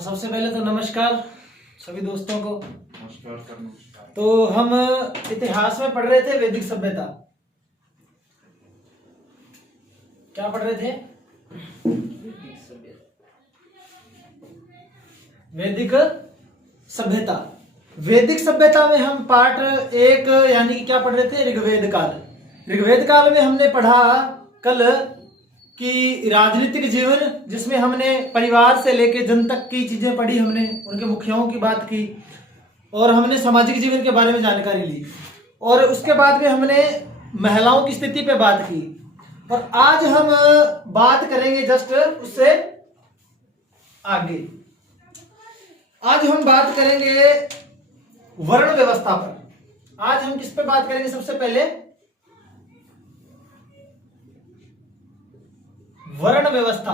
सबसे पहले तो नमस्कार सभी दोस्तों को। नमस्कार सर। नमस्कार। तो हम इतिहास में पढ़ रहे थे वैदिक सभ्यता। क्या पढ़ रहे थे? वैदिक सभ्यता। वैदिक सभ्यता में हम पार्ट एक यानी कि क्या पढ़ रहे थे? ऋग्वेद काल। ऋग्वेद काल में हमने पढ़ा कल कि राजनीतिक जीवन, जिसमें हमने परिवार से लेकर जन तक की चीजें पढ़ी, हमने उनके मुखियाओं की बात की और हमने सामाजिक जीवन के बारे में जानकारी ली और उसके बाद में हमने महिलाओं की स्थिति पे बात की। और आज हम बात करेंगे जस्ट उससे आगे। आज हम बात करेंगे वर्ण व्यवस्था पर। आज हम किस पे बात करेंगे? सबसे पहले वर्ण व्यवस्था।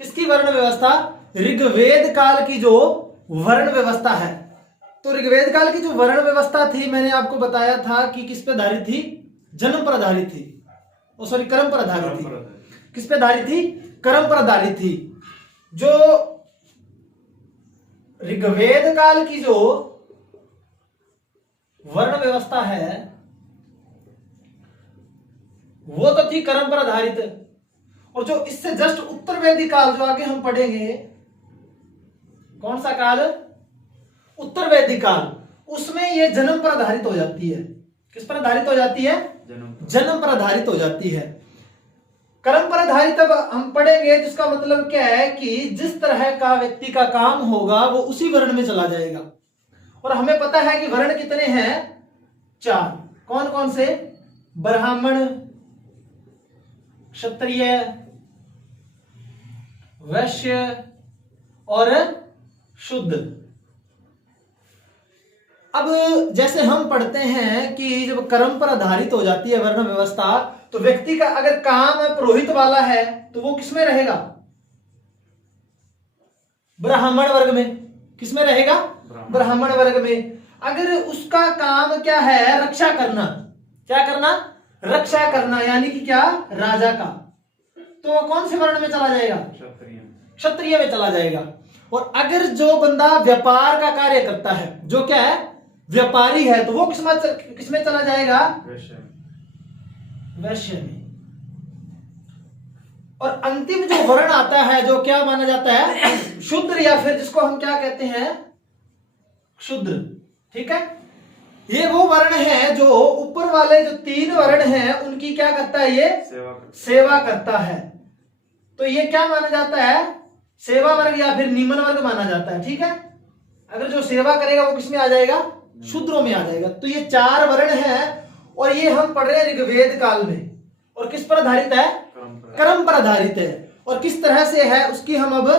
किसकी वर्ण व्यवस्था? ऋग्वेद काल की जो वर्ण व्यवस्था है। तो ऋग्वेद काल की जो वर्ण व्यवस्था थी, मैंने आपको बताया था कि किस पे आधारित थी? जन्म पर आधारित थी। सॉरी, कर्म पर आधारित थी। किस पे आधारित थी? कर्म पर आधारित थी। जो ऋग्वेद काल की जो वर्ण व्यवस्था है वो तो थी कर्म पर आधारित, और जो इससे जस्ट उत्तर वैदिक काल जो आगे हम पढ़ेंगे, कौन सा काल? उत्तर वैदिक काल, उसमें ये जन्म पर आधारित हो जाती है। किस पर आधारित हो जाती है? जन्म पर आधारित हो जाती है। कर्म पर आधारित अब हम पढ़ेंगे, जिसका मतलब क्या है कि जिस तरह का व्यक्ति का काम होगा वो उसी वर्ण में चला जाएगा। और हमें पता है कि वर्ण कितने हैं? 4। कौन कौन से? ब्राह्मण, क्षत्रिय, वैश्य और शुद्ध। अब जैसे हम पढ़ते हैं कि जब कर्म पर आधारित हो जाती है वर्ण व्यवस्था, तो व्यक्ति का अगर काम पुरोहित वाला है तो वो किसमें रहेगा? ब्राह्मण वर्ग में। किसमें रहेगा? ब्राह्मण वर्ग में। अगर उसका काम क्या है? रक्षा करना। क्या करना? रक्षा करना, यानी कि क्या? राजा का। तो वो कौन से वर्ण में चला जाएगा? क्षत्रिय में चला जाएगा। और अगर जो बंदा व्यापार का कार्य करता है, जो क्या है? व्यापारी है, तो वो किसमें चला जाएगा? वैश्य में। और अंतिम जो वर्ण आता है, जो क्या माना जाता है? शूद्र, या फिर जिसको हम क्या कहते हैं? शूद्र। ठीक है, ये वो वर्ण है जो ऊपर वाले जो 3 वर्ण हैं उनकी क्या करता है? ये सेवा करता है। तो ये क्या माना जाता है? सेवा वर्ग या फिर निम्न वर्ग माना जाता है। ठीक है, अगर जो सेवा करेगा वो किसमें आ जाएगा? शूद्रों में आ जाएगा। तो ये 4 वर्ण हैं और ये हम पढ़ रहे हैं ऋग्वेद काल में। और किस पर आधारित है? कर्म पर आधारित है। और किस तरह से है उसकी हम अब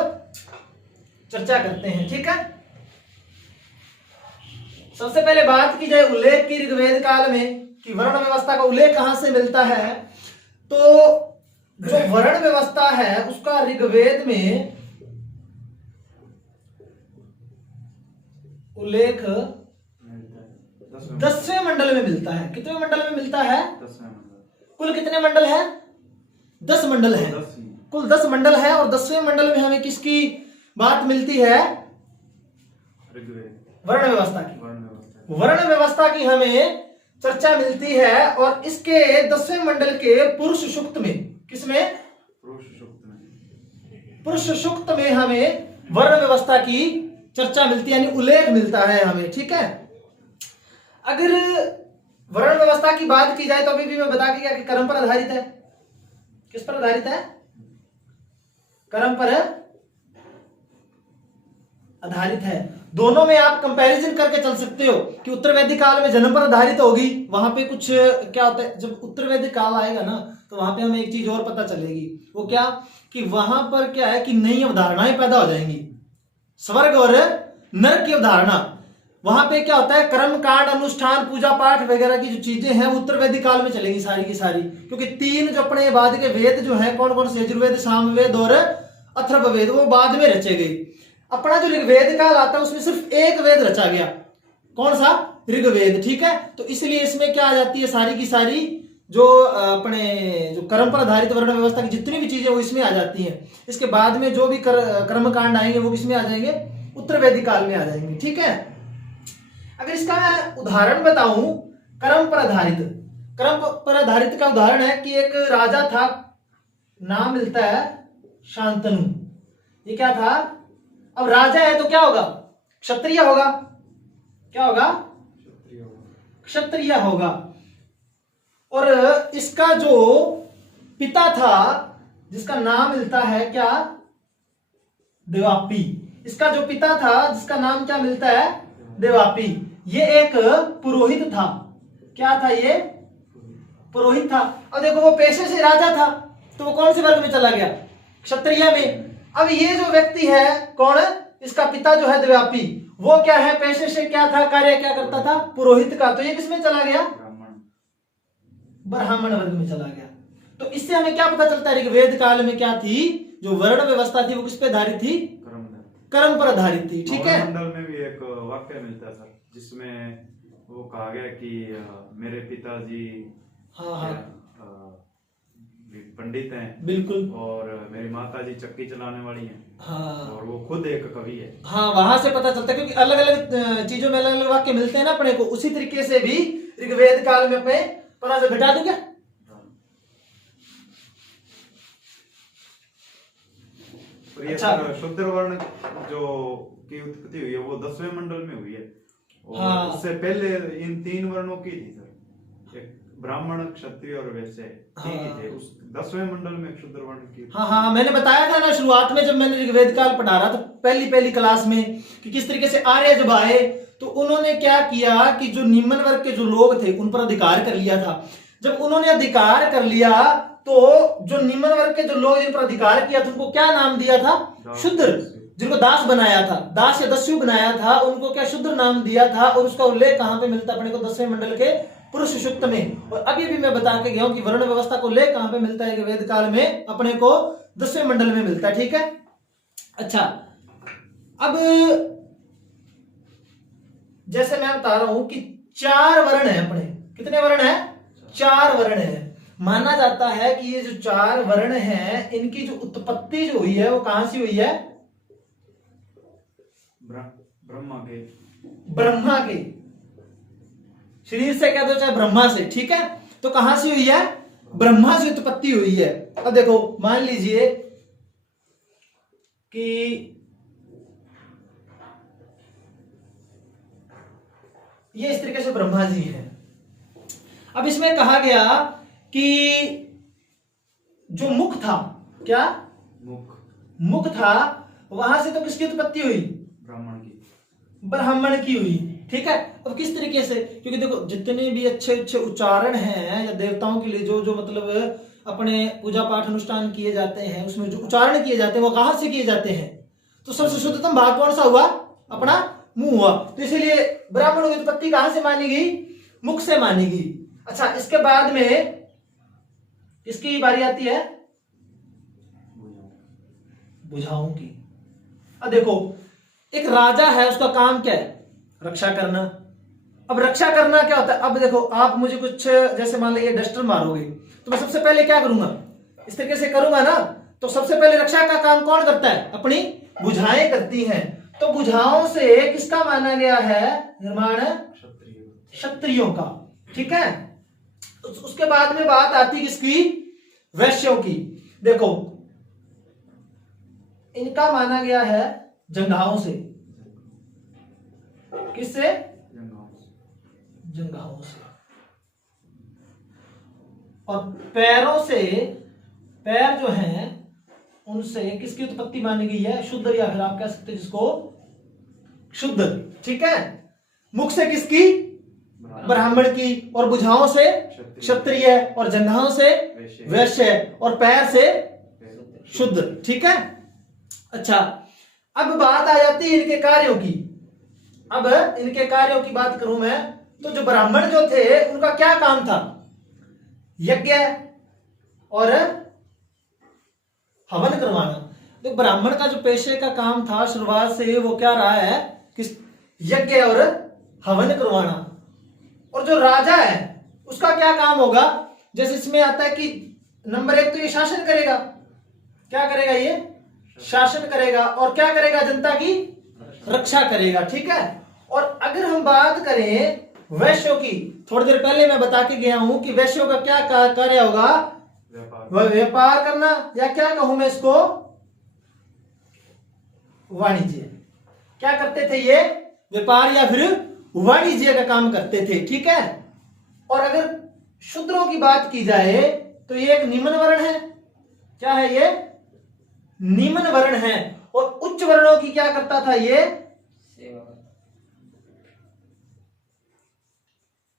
चर्चा करते हैं। ठीक है, सबसे पहले बात की जाए उल्लेख की ऋग्वेद काल में कि वर्ण व्यवस्था का उल्लेख कहां से मिलता है। तो जो वर्ण व्यवस्था है उसका ऋग्वेद में उल्लेख 10वें मंडल में मिलता है। कितने मंडल में मिलता है? 10वें मंडल। कुल कितने मंडल है? 10 मंडल है। कुल 10 मंडल है। और 10वें मंडल में हमें किसकी बात मिलती है? वर्ण व्यवस्था की। वर्ण व्यवस्था की हमें चर्चा मिलती है। और इसके 10वें मंडल के पुरुष सूक्त में, किसमें? पुरुष सूक्त में हमें वर्ण व्यवस्था की चर्चा मिलती है, यानी उल्लेख मिलता है हमें। ठीक है, अगर वर्ण व्यवस्था की बात की जाए तो अभी भी मैं बता के गया कि कर्म पर आधारित है। किस पर आधारित है? कर्म पर आधारित है। दोनों में आप कंपैरिजन करके चल सकते हो कि उत्तर वैदिक काल में जन्म पर आधारित होगी। वहां पे कुछ क्या होता है, जब उत्तर वैदिक काल आएगा ना, तो वहां पे हमें एक चीज और पता चलेगी। वो क्या? कि वहां पर क्या है कि नई अवधारणाएं पैदा हो जाएंगी। स्वर्ग और नरक की अवधारणा। वहां पे क्या होता है? कर्म कांड, अनुष्ठान, पूजा पाठ वगैरह की जो चीजें हैं उत्तर वैदिक काल में चलेगी सारी की सारी। क्योंकि 3 जो अपने बाद के वेद जो है, कौन कौन से? यजुर्वेद, सामवेद और अथर्ववेद, वो बाद में रचे गए। अपना जो ऋग्वेद काल आता है उसमें सिर्फ एक वेद रचा गया। कौन सा? ऋग्वेद। ठीक है, तो इसलिए इसमें क्या आ जाती है? सारी की सारी जो अपने जो कर्म पर आधारित वर्ण व्यवस्था की जितनी भी चीजें वो इसमें आ जाती हैं। इसके बाद में जो भी कर्म कांड आएंगे वो किसमें आ जाएंगे? उत्तर वैदिक काल में आ जाएंगे। ठीक है, अगर इसका मैं उदाहरण बताऊं, कर्म पर आधारित, कर्म पर आधारित का उदाहरण है कि एक राजा था, नाम मिलता है शांतनु। ये क्या था? अब राजा है तो क्या होगा? क्षत्रिय होगा। क्या होगा? क्षत्रिय होगा। और इसका जो पिता था, जिसका नाम मिलता है क्या? देवापी। इसका जो पिता था जिसका नाम क्या मिलता है? देवापी। ये एक पुरोहित था। क्या था ये? पुरोहित था। अब देखो वो पेशे से राजा था, तो वो कौन से वर्ग में चला गया? क्षत्रिय में। अब ये जो व्यक्ति है कौन? इसका पिता जो है देवापी, वो क्या है? पेशे से क्या था? कार्य क्या करता था? पुरोहित का। तो ये किसमें चला गया? ब्राह्मण वर्ग में चला गया। तो इससे हमें क्या पता चलता है? ऋग्वेद काल में क्या थी? जो वर्ण व्यवस्था थी वो किस पे आधारित थी? कर्म पर आधारित थी। ठीक है, मंडल में भी एक वाक्य मिलता है सर, जिसमें वो कहा गया कि मेरे पिताजी पंडित हैं, बिल्कुल, और मेरी माताजी चक्की चलाने वाली हैं, हाँ, और वो खुद एक कवि है। हाँ, वहां से पता चलता है, क्योंकि अलग अलग चीजों में अलग अलग वाक्य मिलते हैं ना अपने को। उसी तरीके से भी ऋग्वेद काल में अपने पता से घटा दूं क्या? तो ये अच्छा, शूद्र वर्ण जो की उत्पत्ति हुई है वो 10वें मंडल में हुई है, और हाँ, उससे पहले इन 3 वर्णों की थी सर, एक ब्राह्मण, क्षत्रिय और वैश्य, तीन ही थे। उस 10वें मंडल में शूद्र वर्ण की। हाँ, हाँ, मैंने बताया था ना शुरुआत में, जब मैंने ऋग्वेद काल पढ़ा रहा था पहली क्लास में, कि किस तरीके से आर्य जब आए तो उन्होंने क्या किया कि जो निम्न वर्ग के जो लोग थे उन पर अधिकार कर लिया था। जब उन्होंने अधिकार कर लिया तो जो निम्न वर्ग के जो लोग जिन पर अधिकार किया था उनको क्या नाम दिया था? शूद्र। जिनको दास बनाया था, दास या दस्यु बनाया था, उनको क्या? शूद्र नाम दिया था। और उसका उल्लेख कहां पे मिलता है अपने को? 10वें मंडल के पुरुष सूक्त में। और अभी भी मैं बता के गया हूं कि वर्ण व्यवस्था को उल्लेख कहां पे मिलता है? वेद काल में अपने को 10वें मंडल में मिलता है। ठीक है, अच्छा, अब जैसे मैं बता रहा हूं कि 4 वर्ण है अपने। कितने वर्ण है? 4 वर्ण है। माना जाता है कि ये जो 4 वर्ण हैं, इनकी जो उत्पत्ति जो हुई है वो कहां से हुई है? ब्रह्मा के शरीर से, कह दो चाहे ब्रह्मा से। ठीक है, तो कहां से हुई है? ब्रह्मा से उत्पत्ति हुई है। अब देखो, मान लीजिए कि ये इस तरीके से ब्रह्मा जी हैं। अब इसमें कहा गया कि जो मुख था, क्या मुख था, वहां से तो किसकी उत्पत्ति हुई? ब्राह्मण की हुई। ठीक है, अब किस तरीके से? क्योंकि देखो जितने भी अच्छे अच्छे उच्चारण हैं या देवताओं के लिए जो जो मतलब अपने पूजा पाठ अनुष्ठान किए जाते हैं, उसमें जो उच्चारण किए जाते हैं वो कहां से किए जाते हैं? तो सबसे शुद्धतम भाग कौन सा हुआ? अपना मुंह हुआ। तो इसीलिए ब्राह्मणों की उत्पत्ति कहां से मानी गई? मुख से मानी गई। अच्छा, इसके बाद में किसकी बारी आती है? भुजाओं की। अब देखो, एक राजा है, उसका काम क्या है? रक्षा करना। अब रक्षा करना क्या होता है? अब देखो, आप मुझे कुछ जैसे मान लीजिए डस्टर मारोगे, तो मैं सबसे पहले क्या करूंगा? इस तरीके से करूंगा ना। तो सबसे पहले रक्षा का काम कौन करता है? अपनी भुजाएं करती हैं। तो भुजाओं से किसका माना गया है निर्माण? क्षत्रियों का। ठीक है, उसके बाद में बात आती किसकी? वैश्यों की। देखो, इनका माना गया है जंघाओं से। किससे? जंघाओं से। और पैरों से, पैर जो हैं उनसे किसकी उत्पत्ति मानी गई है? शुद्ध, या फिर आप कह सकते हैं जिसको शुद्ध। ठीक है, मुख से किसकी? ब्राह्मण की। और भुजाओं से क्षत्रिय, और जंघाओं से वैश्य, और पैर से शुद्ध। ठीक है, अच्छा, अब बात आ जाती है इनके कार्यों की। अब इनके कार्यों की बात करूं मैं, तो जो ब्राह्मण जो थे उनका क्या काम था? यज्ञ और हवन करवाना। तो ब्राह्मण का जो पेशे का काम था शुरुआत से, वो क्या रहा है? किस? यज्ञ और हवन करवाना। और जो राजा है उसका क्या काम होगा? जैसे इसमें आता है कि नंबर 1 तो ये शासन करेगा। क्या करेगा? ये शासन करेगा। और क्या करेगा? जनता की रक्षा करेगा, ठीक है। और अगर हम बात करें वैश्यों की, थोड़ी देर पहले मैं बता के गया हूं कि वैश्यों का क्या कार्य होगा, वह व्यापार करना, या क्या कहूं मैं इसको, वाणिज्य। क्या करते थे ये, व्यापार या फिर वाणिज्य का काम करते थे, ठीक है। और अगर शूद्रों की बात की जाए तो ये एक निम्न वर्ण है, क्या है ये, निम्न वर्ण है। और उच्च वर्णों की क्या करता था ये,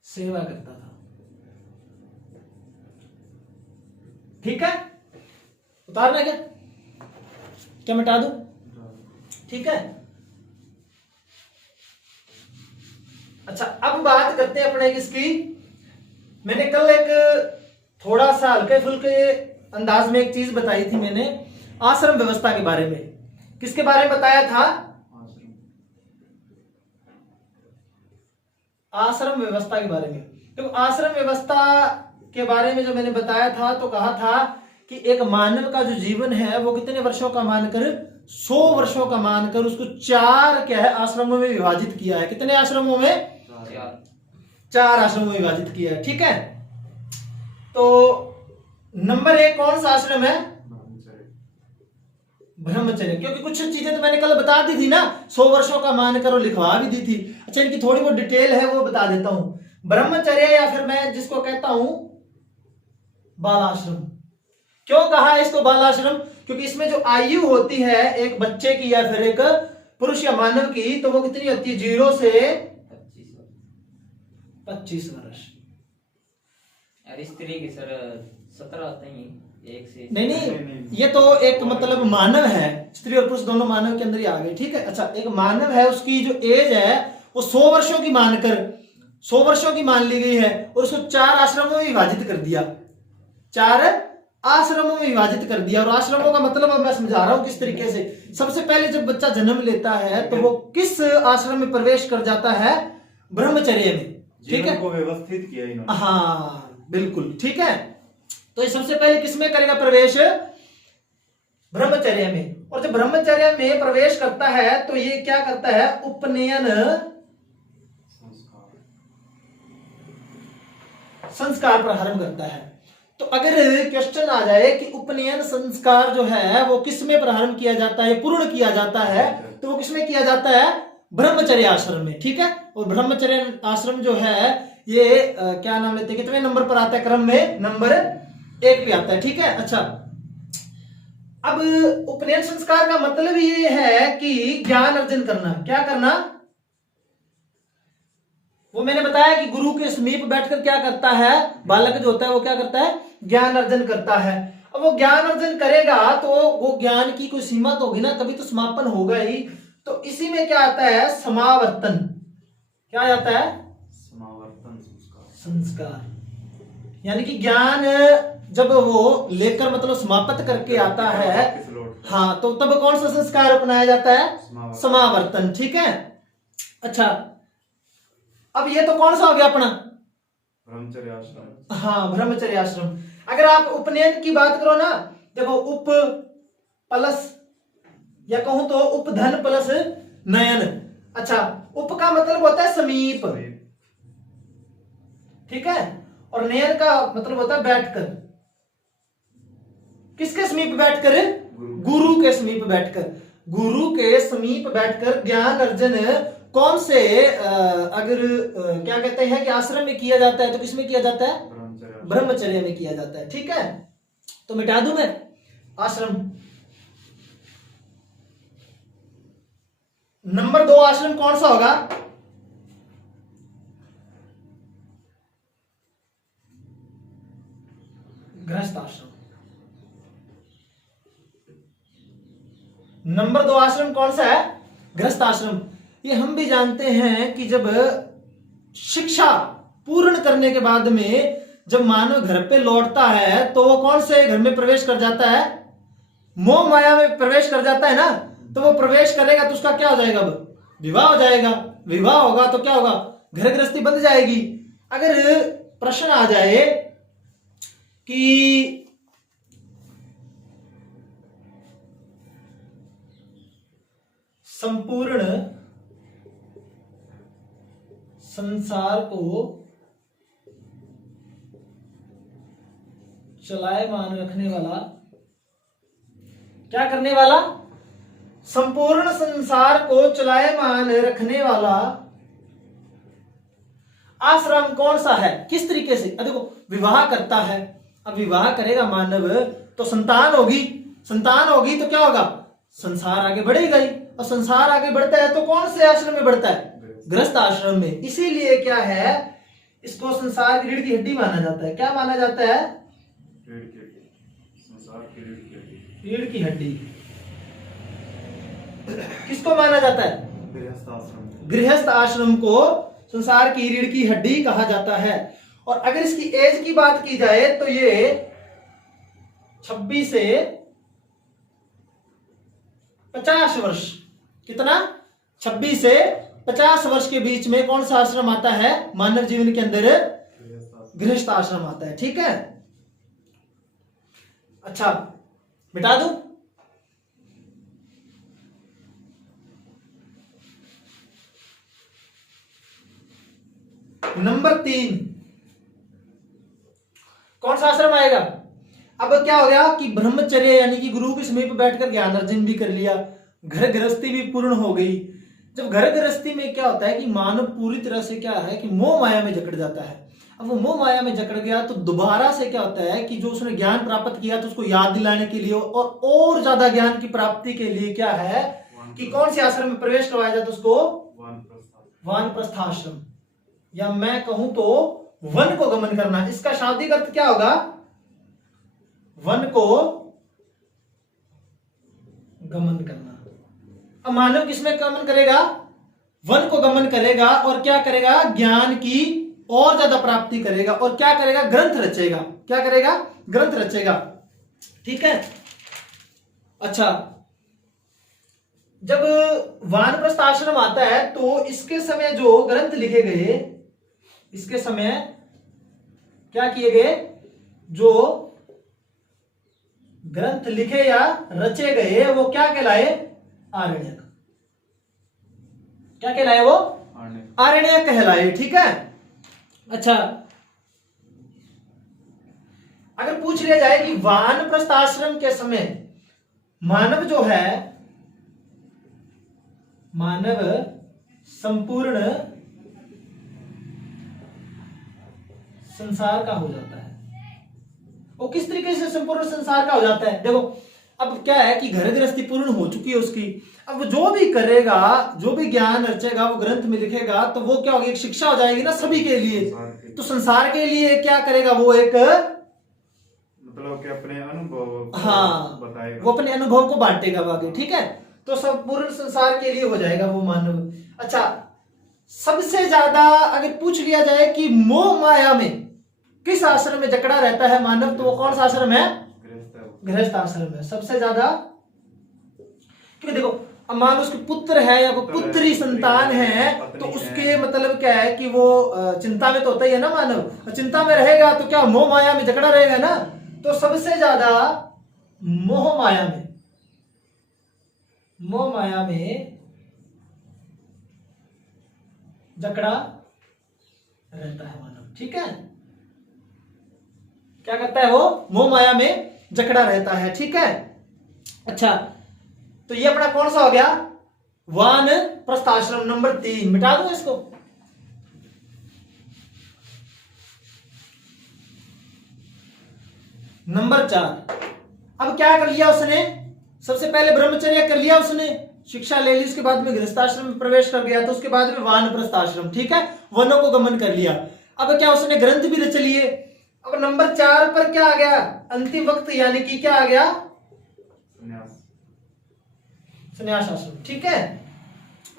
सेवा करता था, ठीक है। उतारना क्या, क्या मिटा दूं, ठीक है। अच्छा, अब बात करते हैं अपने किसकी, मैंने कल एक थोड़ा सा हल्के फुल्के अंदाज में एक चीज बताई थी मैंने, आश्रम व्यवस्था के बारे में। किसके बारे में बताया था, आश्रम व्यवस्था के बारे में। तो आश्रम व्यवस्था के बारे में जो मैंने बताया था, तो कहा था कि एक मानव का जो जीवन है वो कितने वर्षों का मानकर, 100 वर्षों का मानकर उसको 4 क्या है आश्रमों में विभाजित किया है। कितने आश्रमों में, 4 आश्रमों में विभाजित किया है, ठीक है। तो नंबर 1 कौन सा आश्रम है, ब्रह्मचर्य। क्योंकि कुछ चीजें तो मैंने कल बता दी थी ना, 100 वर्षों का मानकर, और लिखवा भी दी थी। अच्छा, इनकी थोड़ी बहुत डिटेल है वो बता देता हूं। ब्रह्मचर्य, या फिर मैं जिसको कहता हूं बालाश्रम। क्यों कहा है इसको बालाश्रम, क्योंकि इसमें जो आयु होती है एक बच्चे की या फिर एक पुरुष या मानव की, तो वो कितनी होती है, 0 से 25 वर्ष। और स्त्री की सर 17 होते हैं, 1 से नहीं, ये तो एक मतलब मानव है, स्त्री और पुरुष दोनों मानव के अंदर ही आ गए, ठीक है। अच्छा, एक मानव है, उसकी जो एज है वो 100 वर्षों की मानकर, 100 वर्षों की मान ली गई है, और उसको 4 आश्रमों में विभाजित कर दिया, 4 आश्रमों में विभाजित कर दिया। और आश्रमों का मतलब अब मैं समझा रहा हूं किस तरीके से। सबसे पहले जब बच्चा जन्म लेता है तो वो किस आश्रम में प्रवेश कर जाता है, ब्रह्मचर्य में, ठीक है। को व्यवस्थित किया इन्होंने, हाँ बिल्कुल, ठीक है। तो ये सबसे पहले किसमें करेगा प्रवेश, ब्रह्मचर्य में। और जब ब्रह्मचर्य में प्रवेश करता है तो ये क्या करता है, उपनयन संस्कार प्रारंभ करता है। तो अगर क्वेश्चन आ जाए कि उपनयन संस्कार जो है वो किस में प्रारंभ किया जाता है, पूर्ण किया जाता है, तो वो किसमें किया जाता है, ब्रह्मचर्य आश्रम में, ठीक है। और ब्रह्मचर्य आश्रम जो है ये क्या नाम लेते हैं, कितने नंबर पर आता है क्रम में, नंबर 1 पे आता है, ठीक है। अच्छा, अब उपनयन संस्कार का मतलब ये है कि ज्ञान अर्जन करना। क्या करना, वो मैंने बताया कि गुरु के समीप बैठकर क्या करता है, बालक जो होता है वो क्या करता है, ज्ञान अर्जन करता है। अब वो ज्ञान अर्जन करेगा तो वो ज्ञान की कोई सीमा तो होगी ना, कभी तो समापन होगा ही। तो इसी में क्या आता है, समावर्तन। क्या आता है, समावर्तन संस्कार। यानी कि ज्ञान जब वो लेकर मतलब समाप्त करके आता है, हाँ, तो तब कौन सा संस्कार अपनाया जाता है, समावर्तन, ठीक है। अच्छा, अब ये तो कौन सा हो गया अपना, ब्रह्मचर्य आश्रम, हाँ ब्रह्मचर्य आश्रम। अगर आप उपनयन की बात करो ना, देखो उप प्लस, या कहूं तो उपधन प्लस नयन। अच्छा, उप का मतलब होता है समीप, ठीक है, और नयन का मतलब होता है बैठकर। किसके समीप बैठकर, गुरु के समीप बैठकर, गुरु के समीप बैठकर ज्ञान अर्जन कौन से अगर क्या कहते हैं कि आश्रम में किया जाता है, तो किसमें किया जाता है, ब्रह्मचर्य में किया जाता है, ठीक है। तो मिटा दूं मैं आश्रम। नंबर 2 आश्रम कौन सा होगा, गृहस्थ आश्रम। नंबर 2 आश्रम कौन सा है, गृहस्थ आश्रम। ये हम भी जानते हैं कि जब शिक्षा पूर्ण करने के बाद में जब मानव घर पे लौटता है तो वो कौन से घर में प्रवेश कर जाता है, मोह माया में प्रवेश कर जाता है ना। तो वो प्रवेश करेगा तो उसका क्या हो जाएगा, अब विवाह हो जाएगा। विवाह होगा तो क्या होगा, घर गृहस्थी बन जाएगी। अगर प्रश्न आ जाए कि संपूर्ण संसार को चलायमान रखने वाला, क्या करने वाला? संपूर्ण संसार को चलायमान रखने वाला आश्रम कौन सा है? किस तरीके से? अब देखो, विवाह करता है, अब विवाह करेगा मानव तो संतान होगी, संतान होगी तो क्या होगा? संसार आगे बढ़ेगा ही, और संसार आगे बढ़ता है तो कौन से आश्रम में बढ़ता है? गृहस्थ आश्रम में। इसीलिए क्या है, इसको संसार की रीढ़ की हड्डी माना जाता है। क्या माना जाता है? रीढ़ की हड्डी, संसार की रीढ़ की हड्डी। रीढ़ की हड्डी किसको माना जाता है? गृहस्थ आश्रम। गृहस्थ आश्रम को संसार की रीढ़ की हड्डी कहा जाता है। और अगर इसकी एज की बात की जाए तो ये 26 से 50 वर्ष, कितना? 26 से 50 वर्ष के बीच में कौन सा आश्रम आता है मानव जीवन के अंदर? गृहस्थ आश्रम आता है। ठीक है, अच्छा मिटा दूं? नंबर 3 कौन सा आश्रम आएगा? अब क्या हो गया कि ब्रह्मचर्य यानी कि गुरु के समीप बैठकर ज्ञान अर्जन भी कर लिया, घर गृहस्थी भी पूर्ण हो गई। जब घर गृहस्थी में क्या होता है कि मानव पूरी तरह से क्या है कि मोह माया में जकड़ जाता है। अब वो मोह माया में जकड़ गया तो दोबारा से क्या होता है कि जो उसने ज्ञान प्राप्त किया तो उसको याद दिलाने के लिए और ज्यादा ज्ञान की प्राप्ति के लिए क्या है कि कौन से आश्रम में प्रवेश करवाया जाता है? उसको वानप्रस्थ आश्रम, या मैं कहूं तो वन को गमन करना। इसका शाब्दिक अर्थ क्या होगा? वन को गमन करना। अब मानव किसमें गमन करेगा? वन को गमन करेगा, और क्या करेगा? ज्ञान की और ज्यादा प्राप्ति करेगा, और क्या करेगा? ग्रंथ रचेगा। क्या करेगा? ग्रंथ रचेगा। ठीक है, अच्छा, जब वानप्रस्थ आश्रम आता है तो इसके समय जो ग्रंथ लिखे गए, इसके समय क्या किए गए? जो ग्रंथ लिखे या रचे गए वो क्या कहलाए? आरण्यक। क्या कहलाए वो? आरण्यक कहलाए। ठीक है, अच्छा, अगर पूछ लिया जाए कि वानप्रस्थ आश्रम के समय मानव जो है, मानव संपूर्ण संसार का हो जाता है, वो किस तरीके से संपूर्ण संसार का हो जाता है? देखो, अब क्या है कि घर गृहस्थी पूर्ण हो चुकी है उसकी, अब वो जो भी करेगा, जो भी ज्ञान रचेगा, वो ग्रंथ में लिखेगा तो वो क्या होगी? एक शिक्षा हो जाएगी ना सभी के लिए। तो संसार के लिए क्या करेगा? वो एक मतलब कि अपने अनुभव, हाँ, बताएगा, वो अपने अनुभव को बांटेगा वाकई। ठीक है, तो संपूर्ण संसार के लिए हो जाएगा वो मानव। अच्छा, सबसे ज्यादा अगर पूछ लिया जाए कि मोह माया में किस आश्रम में जकड़ा रहता है मानव, तो वो कौन सा आश्रम है? गृहस्थ आश्रम है सबसे ज्यादा। क्योंकि देखो, अब मान लो उसके पुत्र है या वो पुत्री संतान है तो उसके मतलब क्या है कि वो चिंता में तो होता ही है ना मानव। चिंता में रहेगा तो क्या मोह माया में जकड़ा रहेगा ना। तो सबसे ज्यादा मोह माया में जकड़ा रहता है मानव। ठीक है, क्या करता है वो? मोह माया में जकड़ा रहता है। ठीक है, अच्छा, तो ये अपना कौन सा हो गया? वानप्रस्थ आश्रम नंबर 3। मिटा दूं इसको? नंबर 4, अब क्या कर लिया उसने? सबसे पहले ब्रह्मचर्य कर लिया उसने, शिक्षा ले ली, उसके बाद में गृहस्थाश्रम में प्रवेश कर गया, तो उसके बाद में वानप्रस्थ आश्रम। ठीक है, वनों को गमन कर लिया। अब क्या उसने ग्रंथ भी रच लिए। अब नंबर 4 पर क्या आ गया? अंतिम वक्त, यानी कि क्या आ गया? संन्यास आश्रम। ठीक है,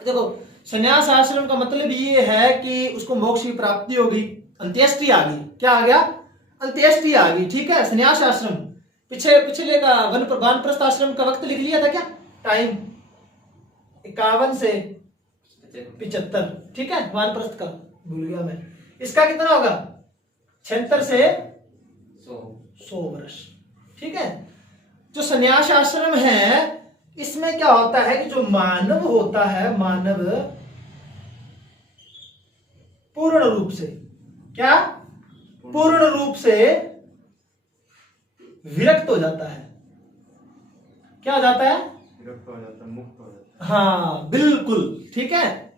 देखो, संन्यास आश्रम का मतलब ये है कि उसको मोक्ष की प्राप्ति होगी, अंत्येष्टि आ गई। क्या आ गया? अंत्येष्टि आ गई। ठीक है, संन्यास आश्रम। पिछले का वानप्रस्थ आश्रम का वक्त लिख लिया था क्या? टाइम 51 से 75। ठीक है, वानप्रस्थ का भूल गया मैं। इसका कितना होगा? 76 से 100 वर्ष। ठीक है, जो संन्यास आश्रम है इसमें क्या होता है कि जो मानव होता है, मानव पूर्ण रूप से, क्या पूर्ण रूप से विरक्त हो जाता है। क्या हो जाता है? विरक्त हो जाता है, मुक्त हो जाता हाँ बिल्कुल ठीक है।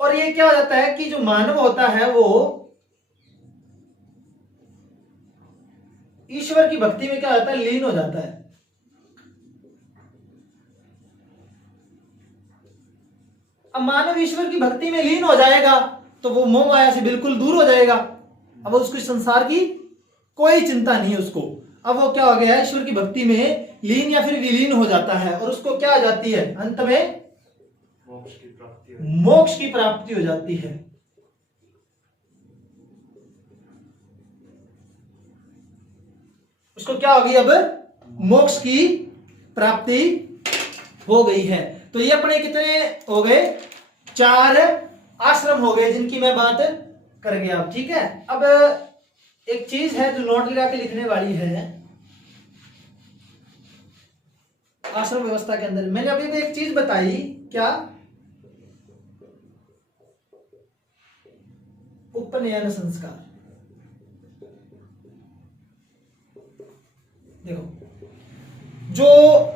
और ये क्या हो जाता है कि जो मानव होता है वो ईश्वर की भक्ति में क्या होता है, लीन हो जाता है। अब मानव ईश्वर की भक्ति में लीन हो जाएगा तो वो मोह माया से बिल्कुल दूर हो जाएगा। अब उसको संसार की कोई चिंता नहीं है उसको। अब वो क्या हो गया, ईश्वर की भक्ति में लीन या फिर विलीन हो जाता है और उसको क्या आ जाती है, अंत में है, मोक्ष की प्राप्ति हो जाती है। मोक्ष की प्राप्ति हो जाती है। उसको क्या होगी, अब मोक्ष की प्राप्ति हो गई है। तो ये अपने कितने हो गए, 4 आश्रम हो गए जिनकी मैं बात कर गया। ठीक है, अब एक चीज है जो नोट लगा के लिखने वाली है आश्रम व्यवस्था के अंदर। मैंने अभी भी एक चीज बताई, क्या, उपनयन संस्कार। देखो जो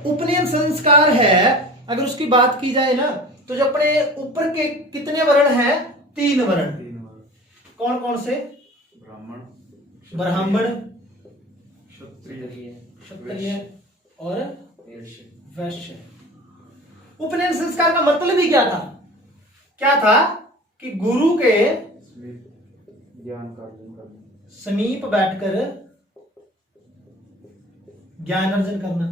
उपनयन संस्कार है, अगर उसकी बात की जाए ना, तो जो अपने ऊपर के कितने वर्ण हैं, 3 वर्ण। 3 वर्ण। कौन कौन से? ब्राह्मण, क्षत्रिय, क्षत्रिय और वैश्य। वैश्य। उपनयन संस्कार का मतलब ही क्या था? क्या था कि गुरु के ज्ञान का अर्जन करना, समीप बैठकर ज्ञान अर्जन करना।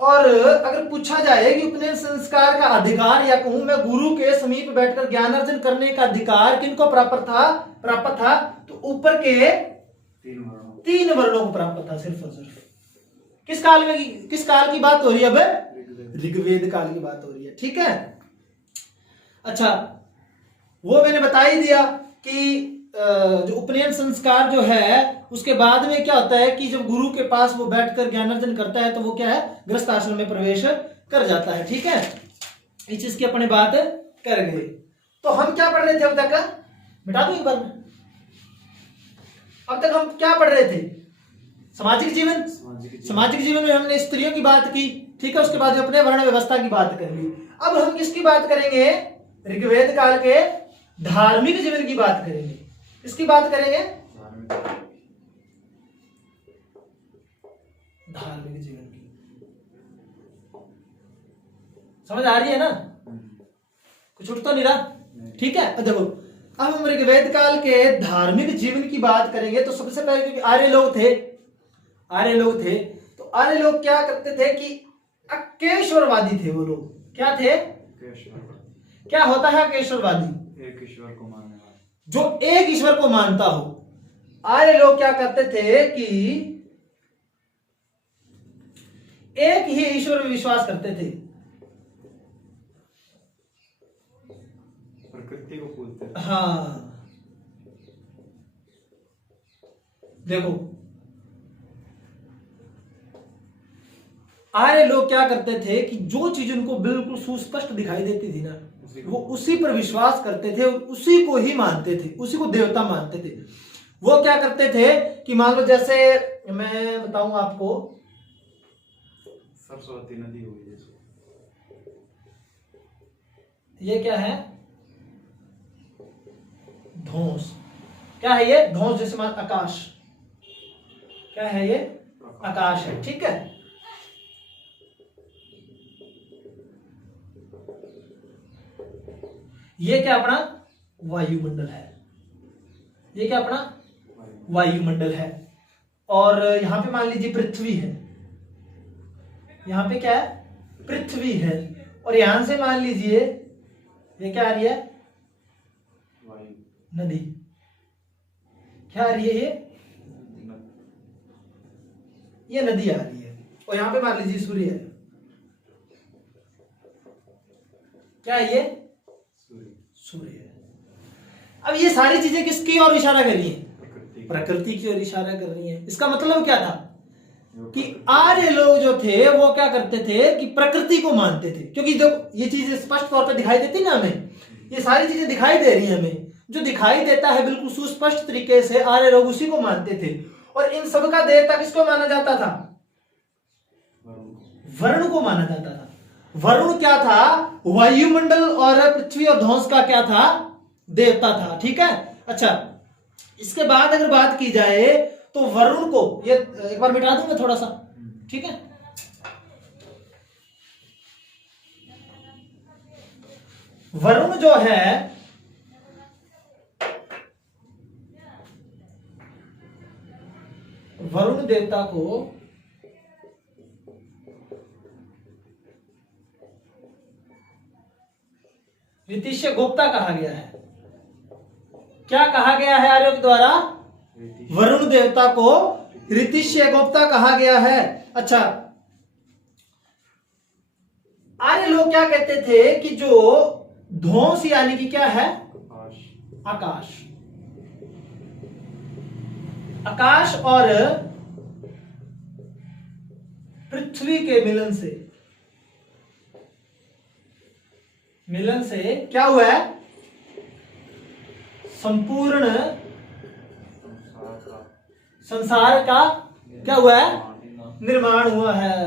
और अगर पूछा जाए कि उपनयन संस्कार का अधिकार, या कहूं मैं गुरु के समीप बैठकर ज्ञान अर्जन करने का अधिकार किनको प्राप्त था, तो ऊपर के 3 वर्णों को प्राप्त था, सिर्फ और सिर्फ। किस काल की बात हो रही है? अब ऋग्वेद काल की बात हो रही है। ठीक है, अच्छा, वो मैंने बता ही दिया कि जो उपनयन संस्कार जो है उसके बाद में क्या होता है कि जब गुरु के पास वो बैठकर ज्ञान अर्जन करता है तो वो क्या है, गृहस्थ आश्रम में प्रवेश कर जाता है। ठीक है, इस चीज की अपने बात कर गए। तो हम क्या पढ़ रहे थे अब तक? मिटा दो एक बार में। अब तक हम क्या पढ़ रहे थे? सामाजिक जीवन। सामाजिक जीवन में हमने स्त्रियों की बात की। ठीक है, उसके बाद अपने वर्ण व्यवस्था की बात कर ली। अब हम किसकी बात करेंगे? ऋग्वेद काल के धार्मिक जीवन की बात करेंगे। इसकी बात करेंगे, धार्मिक जीवन की। समझ आ रही है ना? कुछ उठ तो नहीं रहा? ठीक है, अब देखो, अब हम ऋग्वेद काल के धार्मिक जीवन की बात करेंगे तो सबसे पहले, क्योंकि आर्य लोग थे, तो आर्य लोग क्या करते थे कि अकेश्वरवादी थे वो लोग। क्या थे? क्या होता है अकेश्वरवादी? एक ईश्वर को मानने वाला, जो एक ईश्वर को मानता हो। आर्य लोग क्या करते थे कि एक ही ईश्वर में विश्वास करते थे। प्रकृति को पूजते थे। हाँ, देखो आर्य लोग क्या करते थे कि जो चीज उनको बिल्कुल सुस्पष्ट दिखाई देती थी ना, वो उसी पर विश्वास करते थे, उसी को ही मानते थे, उसी को देवता मानते थे। वो क्या करते थे कि मान लो, जैसे मैं बताऊं आपको, सरस्वती नदी हुई जैसे, ये क्या है? धौंस। क्या है ये? धौंस। जैसे मान आकाश, क्या है ये? आकाश है। ठीक है, ये क्या अपना वायुमंडल है। ये क्या अपना वायुमंडल है। और यहां पे मान लीजिए पृथ्वी है। यहां पे क्या है? पृथ्वी है। और यहां से मान लीजिए ये क्या आ रही है? नदी। क्या आ रही है? ये नदी आ रही है। और यहां पे मान लीजिए सूर्य है। क्या है ये? सूर्य है। अब ये सारी चीजें किसकी ओर इशारा कर रही हैं? प्रकृति की ओर इशारा कर रही हैं। इसका मतलब क्या था कि आर्य लोग जो थे वो क्या करते थे कि प्रकृति को मानते थे, क्योंकि जो ये चीजें स्पष्ट तौर पे दिखाई देती ना हमें, ये सारी चीजें दिखाई दे रही हैं हमें, जो दिखाई देता है बिल्कुल सुस्पष्ट तरीके से आर्य लोग उसी को मानते थे। और इन सब का देवता किसको माना जाता था? वरुण को माना जाता था। वरुण क्या था? वायुमंडल और पृथ्वी और ध्वंस का क्या था? देवता था। ठीक है। अच्छा, इसके बाद अगर बात की जाए तो वरुण को, ये एक बार मिटा दूंगा थोड़ा सा, ठीक है। वरुण जो है वरुण देवता को ऋतिष्य गोप्ता कहा गया है। क्या कहा गया है आर्यों के द्वारा? वरुण देवता को ऋतिष्य गोप्ता कहा गया है। अच्छा, आर्य लोग क्या कहते थे कि जो ध्वंस यानी कि क्या है? आकाश। आकाश और पृथ्वी के मिलन से क्या हुआ है? संपूर्ण संसार का क्या हुआ है? निर्माण हुआ है।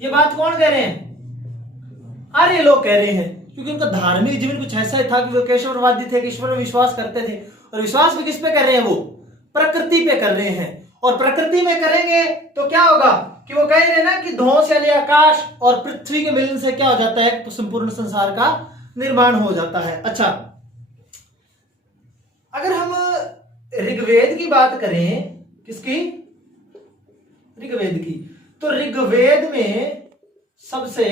ये बात कौन कह रहे हैं? आर्य लोग कह रहे हैं, क्योंकि उनका धार्मिक जीवन कुछ ऐसा ही था कि वो केशववादी थे, कि ईश्वर में विश्वास करते थे। और विश्वास भी किस पे कर रहे हैं? वो प्रकृति पे कर रहे हैं। और प्रकृति में करेंगे तो क्या होगा कि वो कह रहे हैं ना कि ध्वंस यानी आकाश और पृथ्वी के मिलन से क्या हो जाता है? संपूर्ण संसार का निर्माण हो जाता है। अच्छा, अगर हम ऋग्वेद की बात करें, किसकी? ऋग्वेद की। तो ऋग्वेद में सबसे